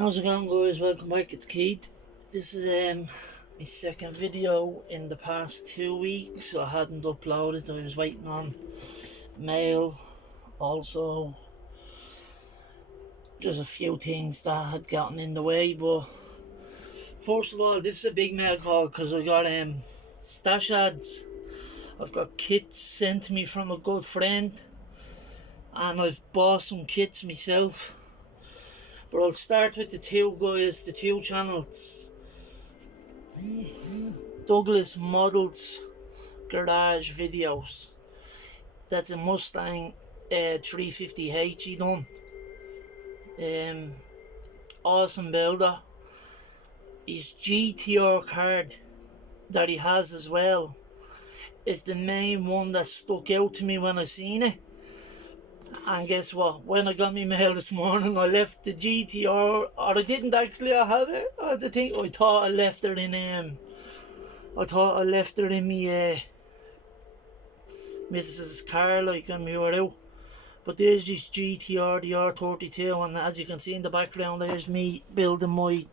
How's it going, guys? Welcome back, it's Keith. This is my second video in the past 2 weeks. I hadn't uploaded, I was waiting on mail, also just a few things that had gotten in the way. But first of all, this is a big mail call because I got stash ads. I've got kits sent to me from a good friend, and I've bought some kits myself. But I'll start with the two channels. Douglas Models Garage Videos. That's a Mustang 350H he done. Awesome builder. His GTR card that he has as well is the main one that stuck out to me when I seen it. And guess what? When I got my mail this morning, I left the GTR, or I didn't actually. I have it. I thought I left it in me Mrs.'s car, like, when we were out. But there's this GTR, the R32, and as you can see in the background, there's me building my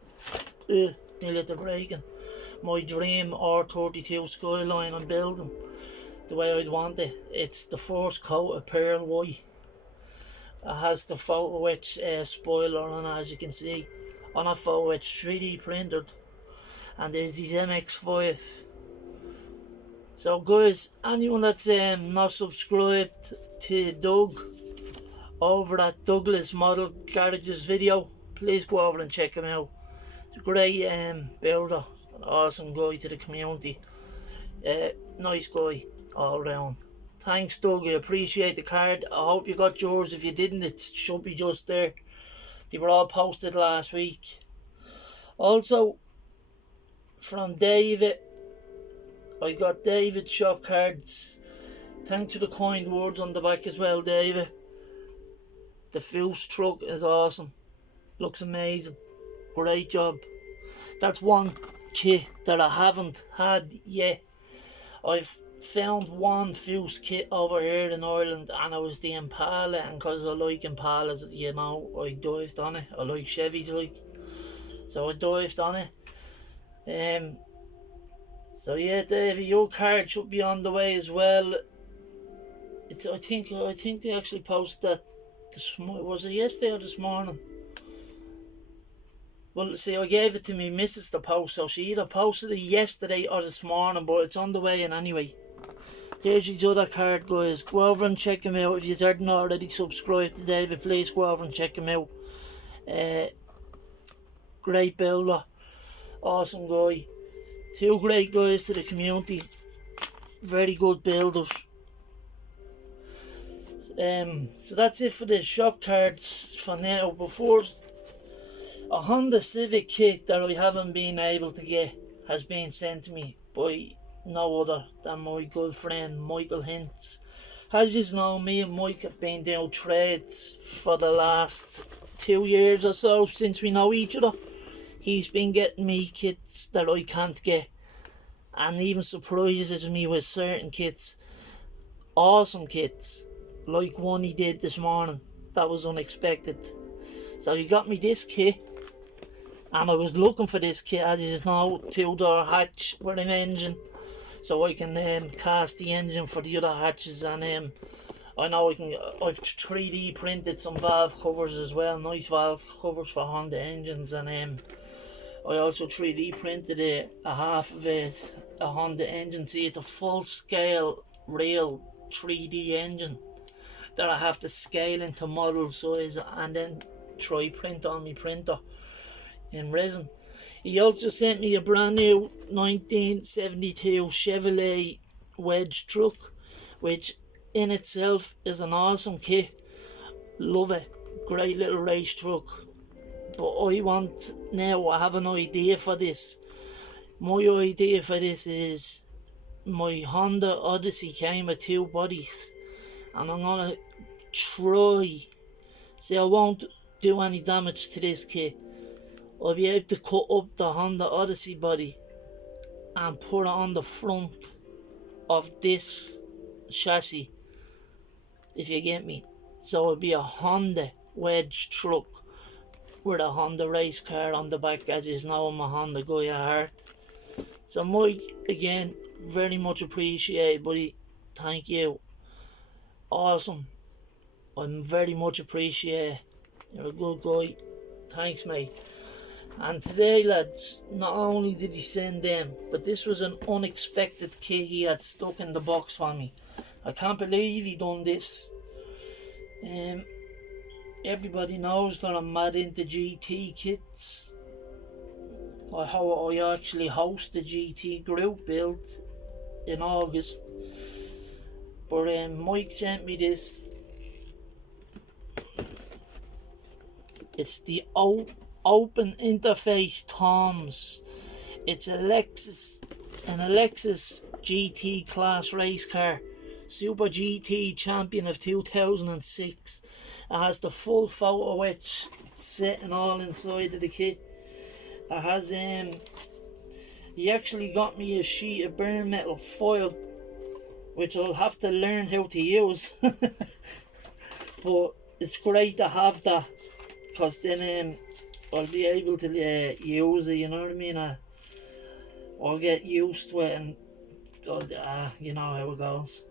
nearly at the breaking, my dream R32 Skyline. I'm building the way I'd want it. It's the first coat of pearl white. It has the photo etch spoiler on it, as you can see. On a photo etch 3D printed, and there's these MX-5. So guys, anyone that's not subscribed to Doug over at Douglas Model Garages video, please go over and check him out. He's a great builder, an awesome guy to the community, nice guy all round. Thanks, Doug. I appreciate the card. I hope you got yours. If you didn't, it should be just there. They were all posted last week. Also, from David, I got David Shopcards. Thanks for the kind words on the back as well, David. The Fuse truck is awesome. Looks amazing. Great job. That's one kit that I haven't had yet. I've found one Fuse kit over here in Ireland, and it was the Impala, and because I like Impalas, you know, I dived on it. I like Chevys, like, so I dived on it. So yeah, Davey, your card should be on the way as well. I think they actually posted that was it yesterday or this morning? Well, see, I gave it to me missus to post, so she either posted it yesterday or this morning, but it's on the way in anyway. Here's his other card, guys. Go over and check him out. If you haven't already subscribed to David, please go over and check him out. Great builder, awesome guy. Two great guys to the community, very good builders. So that's it for the shop cards for now. But first, a Honda Civic kit that I haven't been able to get has been sent to me by no other than my good friend Michael HINTZ. As you know, me and Mike have been doing trades for the last 2 years or so since we know each other. He's been getting me kits that I can't get, and even surprises me with certain kits. Awesome kits, like one he did this morning that was unexpected. So he got me this kit, and I was looking for this kit, as you know, 2-door hatch with an engine, so I can cast the engine for the other hatches. And I know I've 3D printed some valve covers as well, nice valve covers for Honda engines. And I also 3D printed a half of it, a Honda engine. See, it's a full scale real 3D engine that I have to scale into model size and then try print on my printer in resin. He also sent me a brand new 1972 Chevrolet wedge truck, which in itself is an awesome kit. Love it. Great little race truck. But I have an idea for this. My idea for this is my Honda Odyssey came with 2 bodies, and I'm gonna try. See, I won't do any damage to this kit. I'll be able to cut up the Honda Odyssey body and put it on the front of this chassis, if you get me. So it'll be a Honda wedge truck with a Honda race car on the back, as you know I'm a Honda guy at heart. So Mike, again, very much appreciated, buddy. Thank you. Awesome. I'm very much appreciated. You're a good guy. Thanks, mate. And today, lads, not only did he send them, but this was an unexpected kit he had stuck in the box for me. I can't believe he done this. Everybody knows that I'm mad into GT kits. I actually host the GT group build in August. But Mike sent me this. It's the open interface Toms. It's an Lexus GT class race car, Super GT champion of 2006. It has the full photo etch set and all inside of the kit. It has he actually got me a sheet of bare metal foil, which I'll have to learn how to use. But it's great to have that, because then I'll be able to use it, you know what I mean? I'll get used to it, and you know how it goes.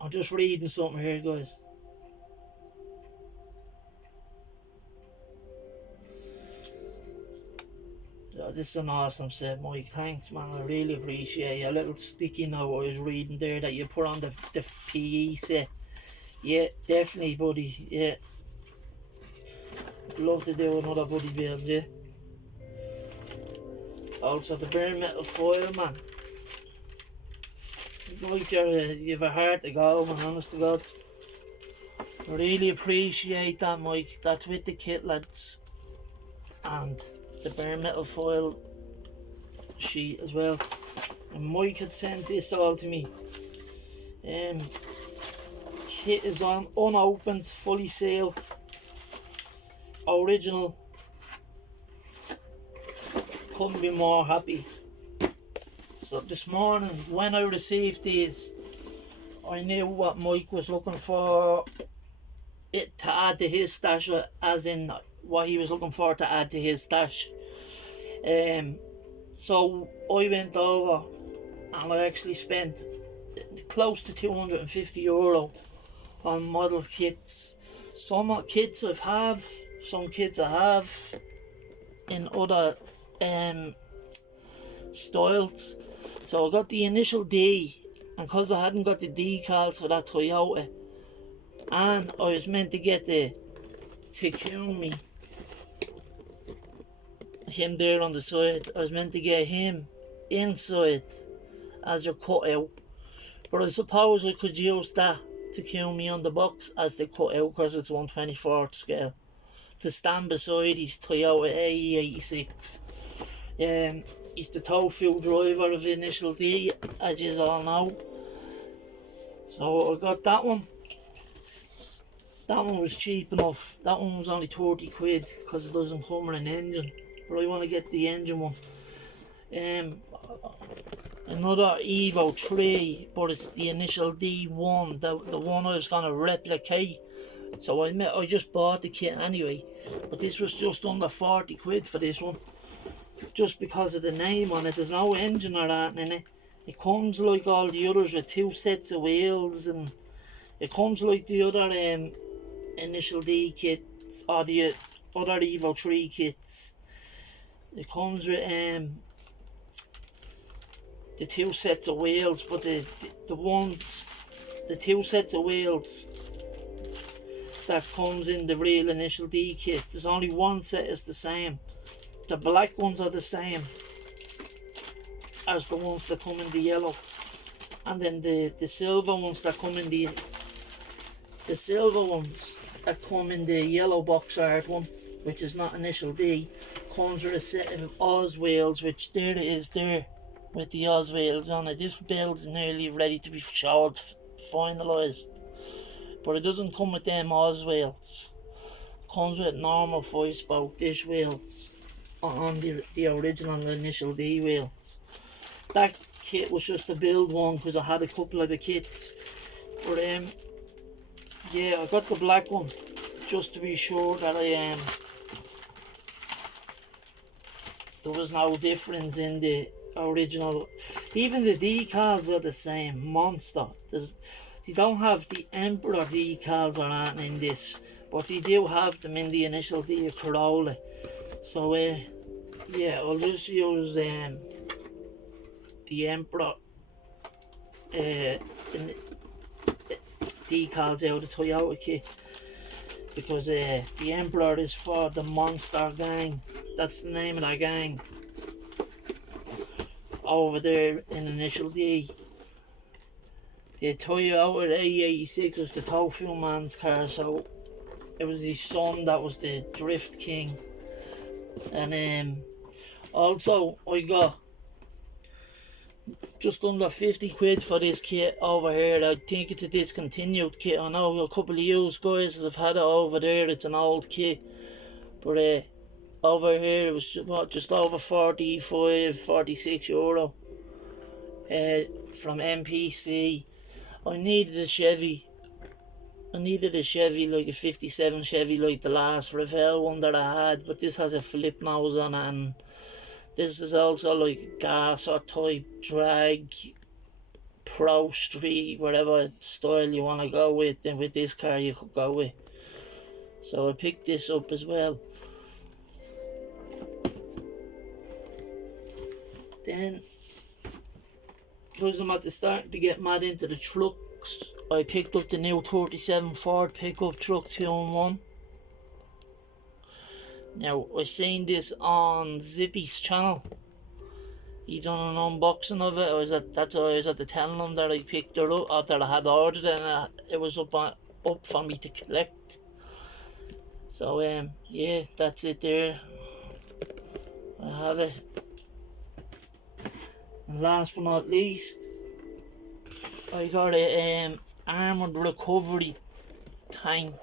I'm just reading something here, guys. This is an awesome set, Mike. Thanks, man. I really appreciate it. A little sticky note I was reading there that you put on the PE set. Yeah, definitely, buddy. Yeah. Love to do another buddy build, yeah. Also, the bare metal foil, man. Mike, you've a heart to go, man, honest to God. I really appreciate that, Mike. That's with the kit, lads. And the bare metal foil sheet as well. And Mike had sent this all to me. Kit is on unopened, fully sealed, original. Couldn't be more happy. So this morning when I received these, I knew what Mike was looking for it to add to his stash, as in what he was looking for to add to his stash. So I went over and I actually spent close to €250 on model kits. Some kits I have in other styles. So I got the initial D, and because I hadn't got the decals for that Toyota, and I was meant to get the Takumi, him there on the side, I was meant to get him inside as a cutout, but I suppose I could use that Takumi on the box as the cutout because it's 1/24 scale to stand beside his Toyota AE86. He's the tofu driver of Initial D, as you all know. So I got that one. That one was cheap enough. That one was only 30 quid because it doesn't come with an engine. But I want to get the engine one. Another Evo 3, but it's the Initial D1, the one I was going to replicate. So I just bought the kit anyway. But this was just under 40 quid for this one. Just because of the name on it. There's no engine or that in it. It comes like all the others with 2 sets of wheels, and it comes like the other Initial D kits or the other Evo 3 kits. It comes with the 2 sets of wheels, but the 2 sets of wheels that comes in the real Initial D kit, there's only one set is the same. The black ones are the same as the ones that come in the yellow, and then the silver ones that come in the yellow box art one, which is not Initial D, comes with a set of Oz wheels, which there it is there with the Oz wheels on it. This build is nearly ready to be showed, finalised, but it doesn't come with them Oz wheels. It comes with normal 5-spoke dish wheels on the original Initial D wheels. That kit was just a build one because I had a couple of the kits. But yeah, I got the black one just to be sure that there was no difference in the original. Even the decals are the same. Monster. They don't have the Emperor decals or anything in this, but they do have them in the initial D Corolla. So yeah, I'll just use the Emperor decals out of the Toyota kit, because the Emperor is for the Monster gang. That's the name of that gang over there in initial D. The Toyota A86 was the Tofu man's car, so it was his son that was the Drift King. And also I got just under 50 quid for this kit over here. I think it's a discontinued kit. I know a couple of you guys have had it over there. It's an old kit, but over here it was just over 46 euro from MPC. I needed a Chevy, like a 57 Chevy, like the last Revell one that I had, but this has a flip nose on it, and this is also like a gas or type drag pro street, whatever style you want to go with, and with this car you could go with. So I picked this up as well. Then, because I'm at the start to get mad into the trucks, I picked up the new 37 Ford pickup truck 2-in-1. Now, I seen this on Zippy's channel. He done an unboxing of it. That's why I was at the telling him that I picked her up, or that I had ordered it, and it was up for me to collect. So yeah, that's it there. I have it. And last but not least, I got a armoured recovery tank.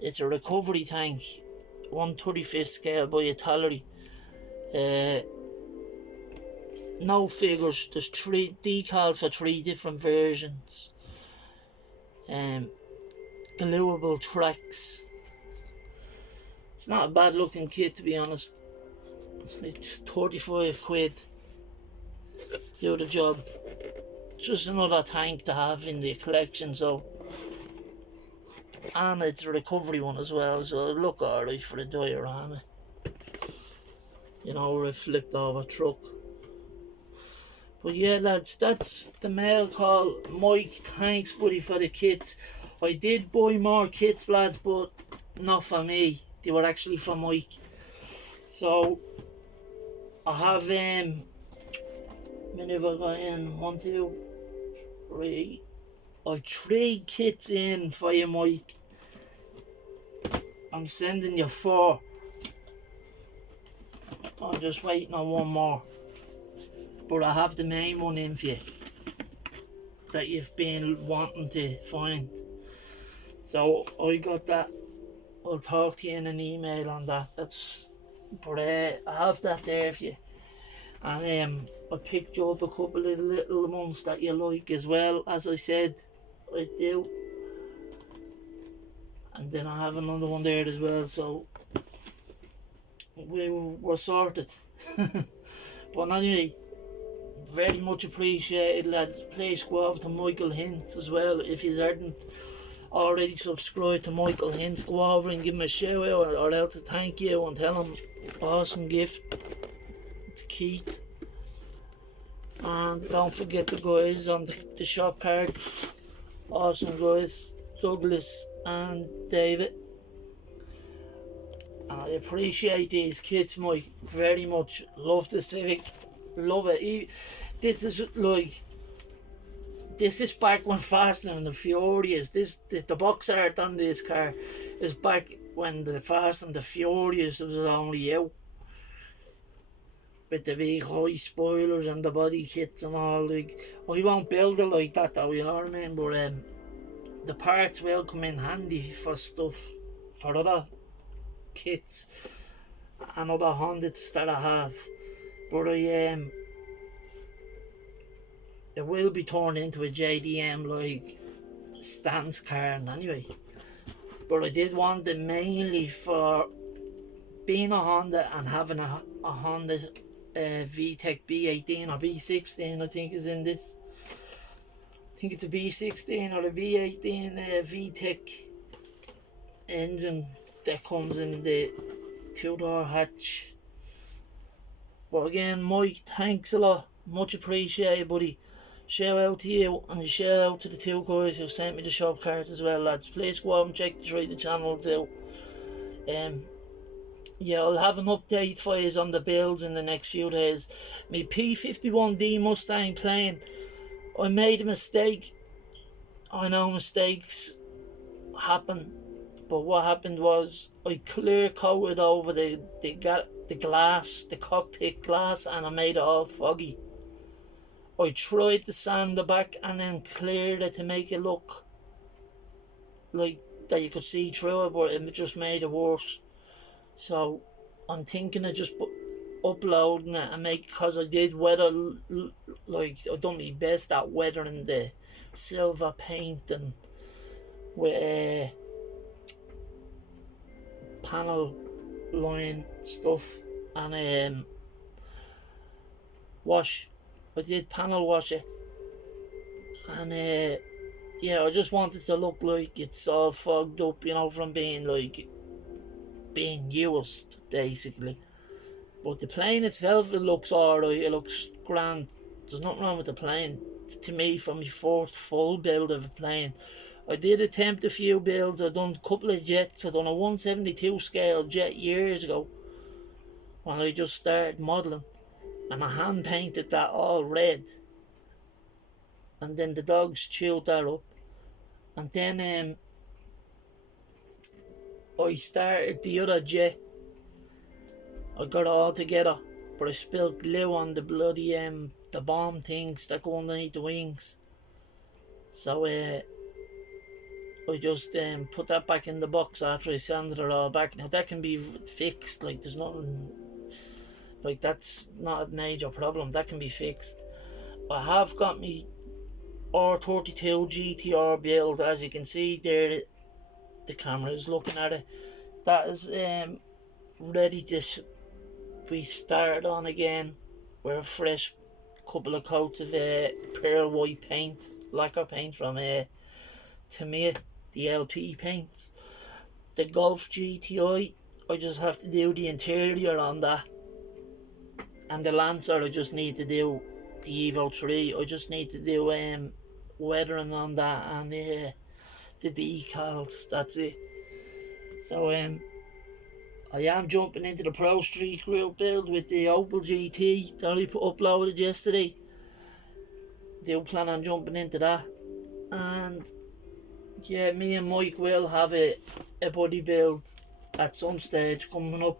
It's a recovery tank, 1/35 scale by Italy. No figures. There's 3 decals for 3 different versions. Gluable tracks. It's not a bad looking kit, to be honest. It's 35 quid. Do the job. Just another tank to have in the collection, so. And it's a recovery one as well, so it'll look alright for a diorama. You know, or a flipped over truck. But yeah, lads, that's the mail call. Mike, thanks buddy for the kits. I did buy more kits, lads, but not for me. They were actually for Mike. So I have many have I got in? 1, 2, 3. I've 3 kits in for you, Mike. I'm sending you 4. I'm just waiting on one more. But I have the main one in for you that you've been wanting to find. So I got that. I'll talk to you in an email on that. But I have that there for you. And I picked you up a couple of little ones that you like as well, as I said I do. And then I have another one there as well, so we're sorted. But anyway, very much appreciated, lads. Please go over to Michael HINTZ as well. If you aren't already subscribed to Michael HINTZ, go over and give him a shout out, or else a thank you, and tell him awesome gift to Keith. And don't forget the guys on the Shopcards. Awesome guys, Douglas and David. I appreciate these kits, Mike, very much. Love the Civic, love it. This is back when Fast and the Furious. The box art on this car is back when the Fast and the Furious was only out, with the big high spoilers and the body kits and all. Like, I won't build it like that though, you know what I mean? But the parts will come in handy for stuff, for other kits and other Hondas that I have. But it will be turned into a JDM, like stance card anyway. But I did want it mainly for being a Honda and having a Honda VTEC B18 or B16, I think is in this. I think it's a B16 or a B18 VTEC engine that comes in the two-door hatch. But again, Mike, thanks a lot, much appreciated, buddy. Shout out to you, and shout out to the two guys who sent me the Shopcards as well, lads. Please go out and check the channels out. Yeah, I'll have an update for you on the builds in the next few days. My P51D Mustang plane, I made a mistake. I know mistakes happen, but what happened was I clear coated over the glass, the cockpit glass, and I made it all foggy. I tried to sand the back and then cleared it to make it look like that you could see through it, but it just made it worse. So I'm thinking of just uploading it and make, because I did weather, like I done my best at weathering the silver paint and with panel line stuff and wash. I did panel wash it, and yeah, I just wanted to look like it's all fogged up, you know, from being used basically. But the plane itself, it looks alright, it looks grand. There's nothing wrong with the plane to me from my first full build of a plane. I did attempt a few builds. I've done a couple of jets. I've done a 172 scale jet years ago when I just started modelling, and I hand painted that all red, and then the dogs chewed that up, and then I started the other jet. I got it all together, but I spilled glue on the bloody the bomb things that go underneath the wings. So I just put that back in the box after I sanded it all back. Now that can be fixed, like there's nothing, like that's not a major problem, that can be fixed. I have got me R32 GTR build, as you can see there, the camera is looking at it. That is ready to be started on again with a fresh couple of coats of pearl white paint, lacquer paint from Tamiya, the LP paints. The Golf GTI, I just have to do the interior on that, and the Lancer I just need to do the Evo 3. I just need to do weathering on that and the decals, that's it. So I am jumping into the Pro Street Group build with the Opel GT that I uploaded yesterday. Do plan on jumping into that, and yeah, me and Mike will have a buddy build at some stage coming up.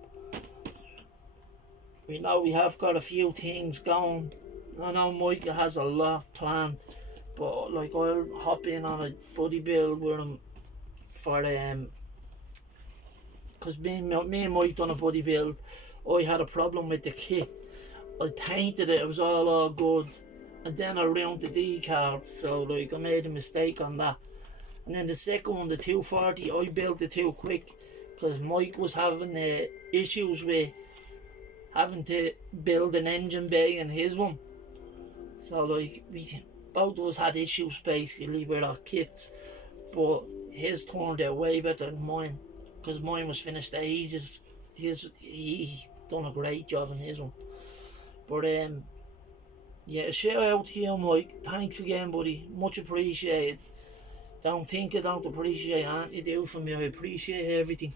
We know we have got a few things going. I know Mike has a lot planned, but like I'll hop in on a buddy build with him for because me and Mike done a buddy build. I had a problem with the kit. I painted it, it was all good, and then I ruined the decals, so like I made a mistake on that. And then the second one, the 240, I built it too quick because Mike was having issues with having to build an engine bay in his one. So like we both of us had issues basically with our kits, but his turned out way better than mine because mine was finished ages. He done a great job in his one. But yeah, shout out to you, Mike. Thanks again, buddy. Much appreciated. Don't think I don't appreciate anything you do for me. I appreciate everything.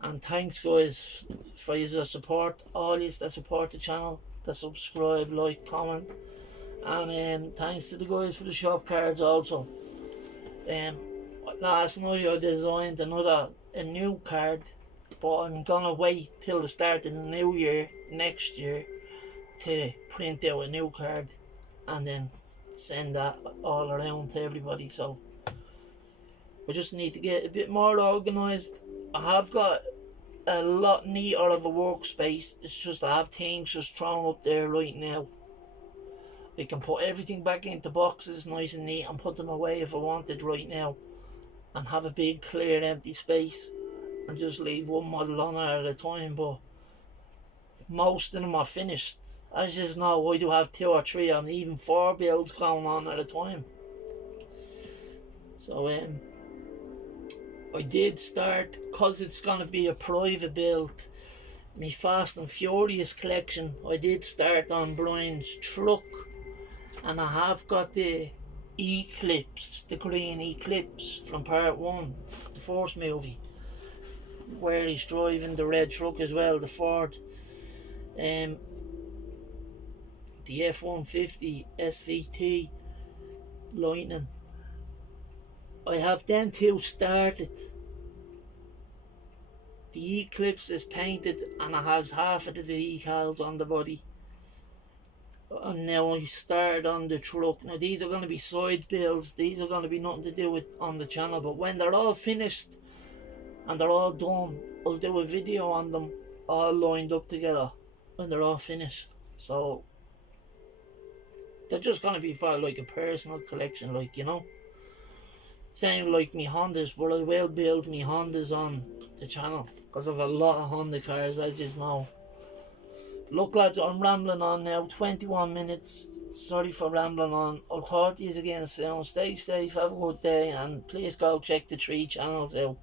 And thanks guys for your support. All you that support the channel, that subscribe, like, comment. And thanks to the guys for the Shopcards also. Last night I designed a new card, but I'm gonna wait till the start of the new year, next year, to print out a new card and then send that all around to everybody. So I just need to get a bit more organised. I have got a lot neater of a workspace, it's just I have things just thrown up there right now. I can put everything back into boxes nice and neat and put them away if I wanted right now, and have a big clear empty space and just leave one model on there at a time. But most of them are finished. As you know, I do have 2 or 3 and even 4 builds going on at a time. So I did start, because it's going to be a private build, my Fast and Furious collection. I did start on Brian's truck, and I have got the Eclipse, the green Eclipse from part 1, the first movie, where he's driving the red truck as well, the Ford. The F-150 SVT Lightning. I have them 2 started. The Eclipse is painted and it has half of the decals on the body. And now I started on the truck. Now these are going to be side builds. These are going to be nothing to do with on the channel. But when they're all finished and they're all done, I'll do a video on them all lined up together when they're all finished. So they're just going to be for like a personal collection, like, you know. Same like me Hondas, but I will build me Hondas on the channel because I've a lot of Honda cars, as you know. Look lads, I'm rambling on now, 21 minutes. Sorry for rambling on. I'll talk to you again soon. Stay safe, have a good day, and please go check the 3 channels out.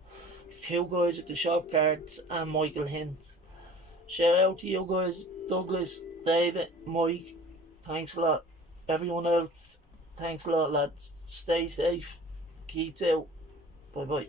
2 guys at the Shopcards and Michael HINTZ. Shout out to you guys, Douglas, David, Mike. Thanks a lot. Everyone else, thanks a lot lads. Stay safe. Keep out. Bye bye.